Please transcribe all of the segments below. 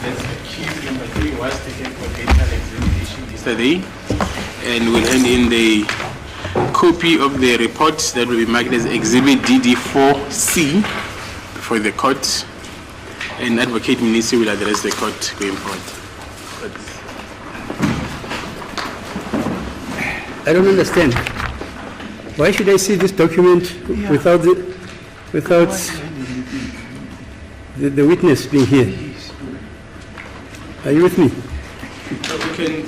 That's the case number 3 was taken for dental examination yesterday, and we'll hand in the copy of the report that will be marked as Exhibit DD4C for the court, and Advocate Ministry will address the court going forward. I don't understand. Why should I see this document without the witness being here? Are you with me? So we can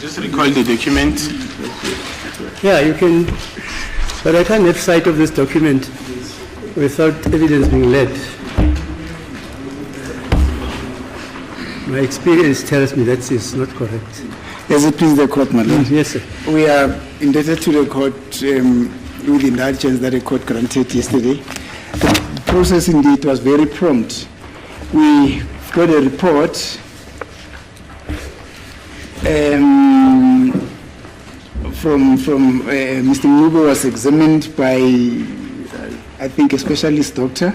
just recall the document. Yeah, you can, but I can't have sight of this document without evidence being led. My experience tells me that is not correct. As it please the court, my lord. Yes, sir. We are indebted to the court with the indulgence that the court granted yesterday. The process indeed was very prompt. We got a report from Mr. Mube was examined by, I think, a specialist doctor,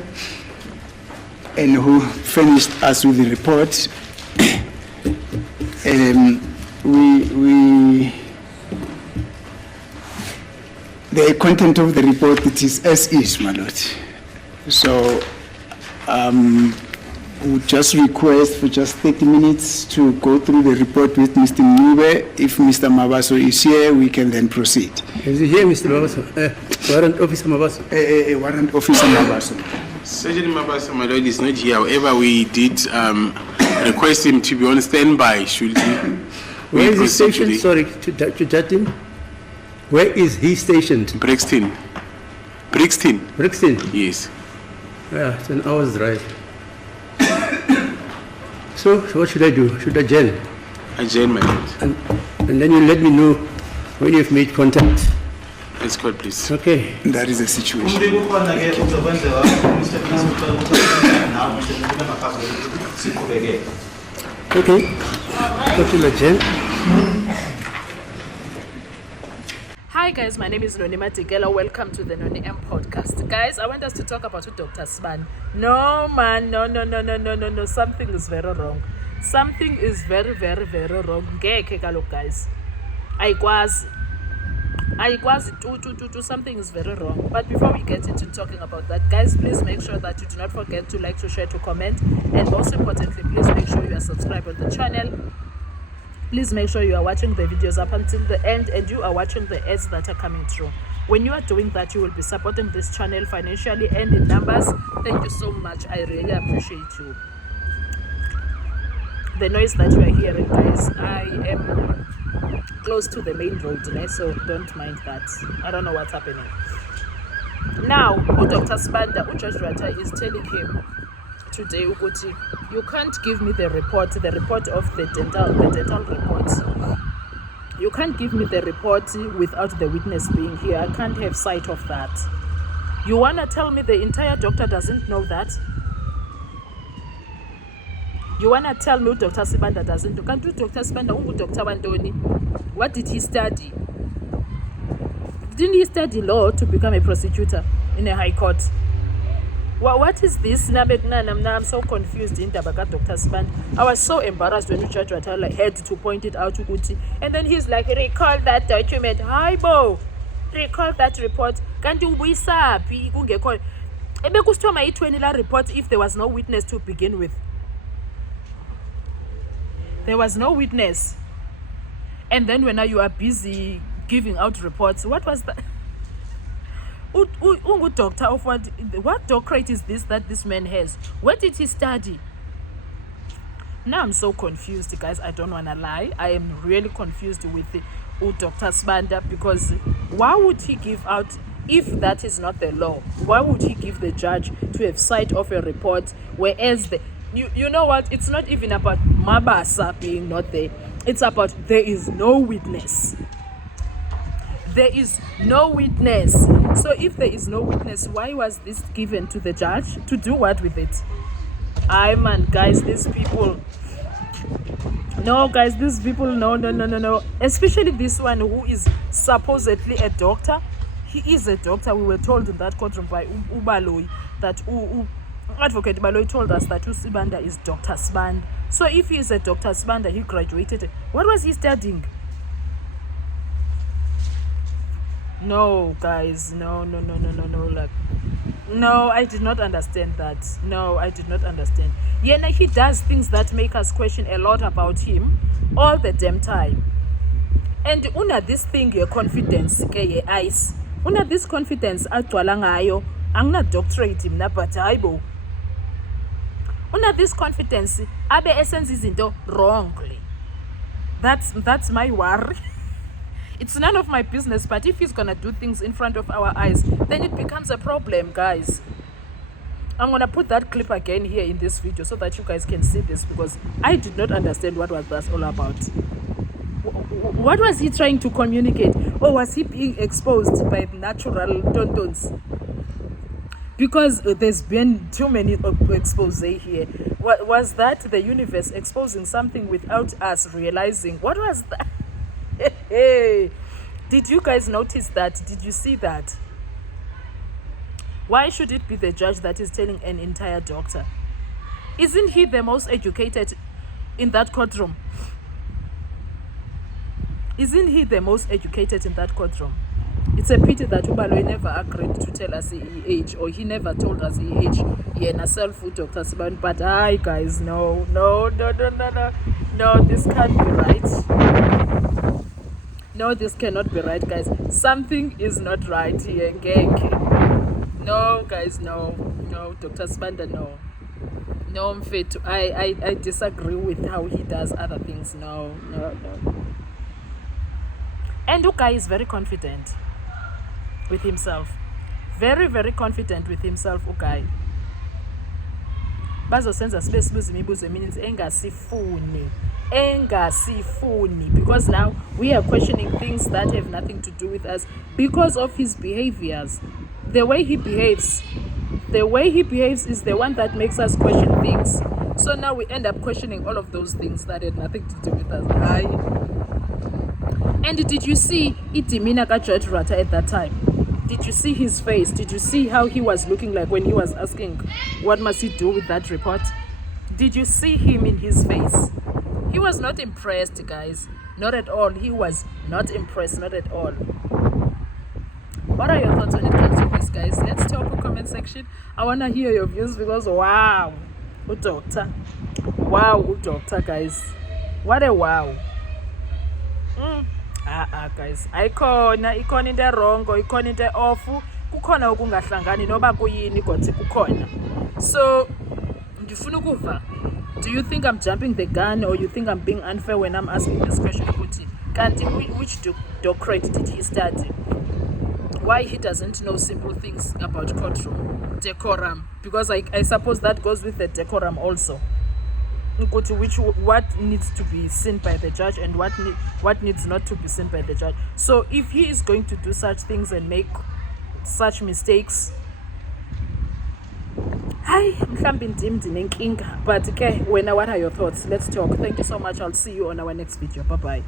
and who furnished us with the report. The content of the report, it is as is, my lord. So we would just request for just 30 minutes to go through the report with Mr. Mube. If Mr. Mabaso is here, we can then proceed. Is he here, Mr. Mabaso? Warrant Officer Mabaso? Warrant Officer Mabaso. Sergeant Mabaso, my lord, is not here. However, we did request him to be on standby. Should he? Where is he stationed? Sorry, to judge him. Where is he stationed? Brixton. Brixton? Yes. Yeah, it's an hour's drive. So what should I do? Should I adjourn? Adjourn, my lord. And then you let me know when you've made contact. Let's call, please. Okay. That is the situation. Okay. What will adjourn? Hi guys, my name is Noni Matigela. Welcome to the Noni M podcast. Guys, I want us to talk about Dr. Sibanda. No man, no. Something is very wrong. Something is very wrong. Ngeke kaloku guys. Ayikwazi tu. Something is very wrong. But before we get into talking about that, guys, please make sure that you do not forget to like, to share, to comment, and most importantly, please make sure you are subscribed on the channel. Please make sure you are watching the videos up until the end, and you are watching the ads that are coming through. When you are doing that, you will be supporting this channel financially and in numbers. Thank you so much. I really appreciate you. The noise that you are hearing, guys, I am close to the main road, so don't mind that. I don't know what's happening. Now, Dr. Sibanda, Judge Rata is telling him today, Uguti, you can't give me the report of the dental report. You can't give me the report without the witness being here. I can't have sight of that. You want to tell me the entire doctor doesn't know that? You want to tell me Dr. Sibanda doesn't know? Can't do Dr. Sibanda, Dr. Wandoni? What did he study? Didn't he study law to become a prosecutor in a high court? What is this? I'm so confused in Dr. Sibanda. I was so embarrassed when Judge Watala had to point it out to Uti. And then he's like, recall that document. Hi, Bo. Recall that report. Can't you be sappy? Report if there was no witness to begin with. There was no witness. And then when you are busy giving out reports, what was that? Doctor of what doctorate is this that this man has? Where did he study? Now I'm so confused, guys. I don't want to lie. I am really confused with Dr. Sibanda, because why would he give out, if that is not the law, why would he give the judge to have sight of a report, whereas you know what, it's not even about Mabasa being not there. It's about there is no witness. There is no witness. So if there is no witness, why was this given to the judge? To do what with it? Guys, these people. No, guys, these people, no. Especially this one who is supposedly a doctor. He is a doctor. We were told in that courtroom by Ubaloyi that Advocate Baloyi told us that Usibanda is Dr. Sibanda. So if he is a Dr. Sibanda, he graduated. What was he studying? No, guys, no. Like, no, I did not understand that. No, I did not understand. Yeah, he does things that make us question a lot about him all the damn time. And una this thing, your confidence, ke eyes. Una this confidence, agcwala ngayo, angina doctorate mina, but hayibo. Una this confidence, abe essence izinto wrongly. That's my worry. It's none of my business, but if he's gonna do things in front of our eyes, then it becomes a problem, guys. I'm gonna put that clip again here in this video so that you guys can see this, because I did not understand what was that all about. What was he trying to communicate? Or was he being exposed by natural tontons? Because there's been too many expose here. What was that? The universe exposing something without us realizing? What was that? Hey, did you guys notice that? Did you see that? Why should it be the judge that is telling an entire doctor? Isn't he the most educated in that courtroom? Isn't he the most educated in that courtroom? It's a pity that Ubaloyi never agreed to tell us his age, or he never told us his age. Yeah, na self-food Dr. Sibanda. But hi guys, no, this can't be right. No, this cannot be right, guys. Something is not right here, gang. No, guys, no, Dr. Sibanda, no. No, Mfethu, I disagree with how he does other things. No. And Ukai is very confident with himself. Very, very confident with himself, Ukai. Bazosenza sibuza imibuzo emininzi engasifuni, because now we are questioning things that have nothing to do with us because of his behaviors. The way he behaves is the one that makes us question things. So now we end up questioning all of those things that had nothing to do with us. And did you see Itimina George Rata at that time? Did you see his face? Did you see how he was looking like when he was asking what must he do with that report? Did you see him in his face? He was not impressed, guys. Not at all. He was not impressed, not at all. What are your thoughts when it comes to this, guys? Let's talk in the comment section. I want to hear your views, because wow, udoctor. Wow, udoctor, guys. What a wow. Guys, ikhona into wrong, ikhona into off, kukhona ukungahlangani noba kuyini kodwa kukhona. So ngifuna ukuva, do you think I'm jumping the gun, or you think I'm being unfair when I'm asking this question? Kanti which doctorate did he study? Why he doesn't know simple things about courtroom decorum? Because I suppose that goes with the decorum also. What needs to be seen by the judge and what needs not to be seen by the judge. So if he is going to do such things and make such mistakes, but okay, what are your thoughts? Let's talk. Thank you so much. I'll see you on our next video. Bye bye.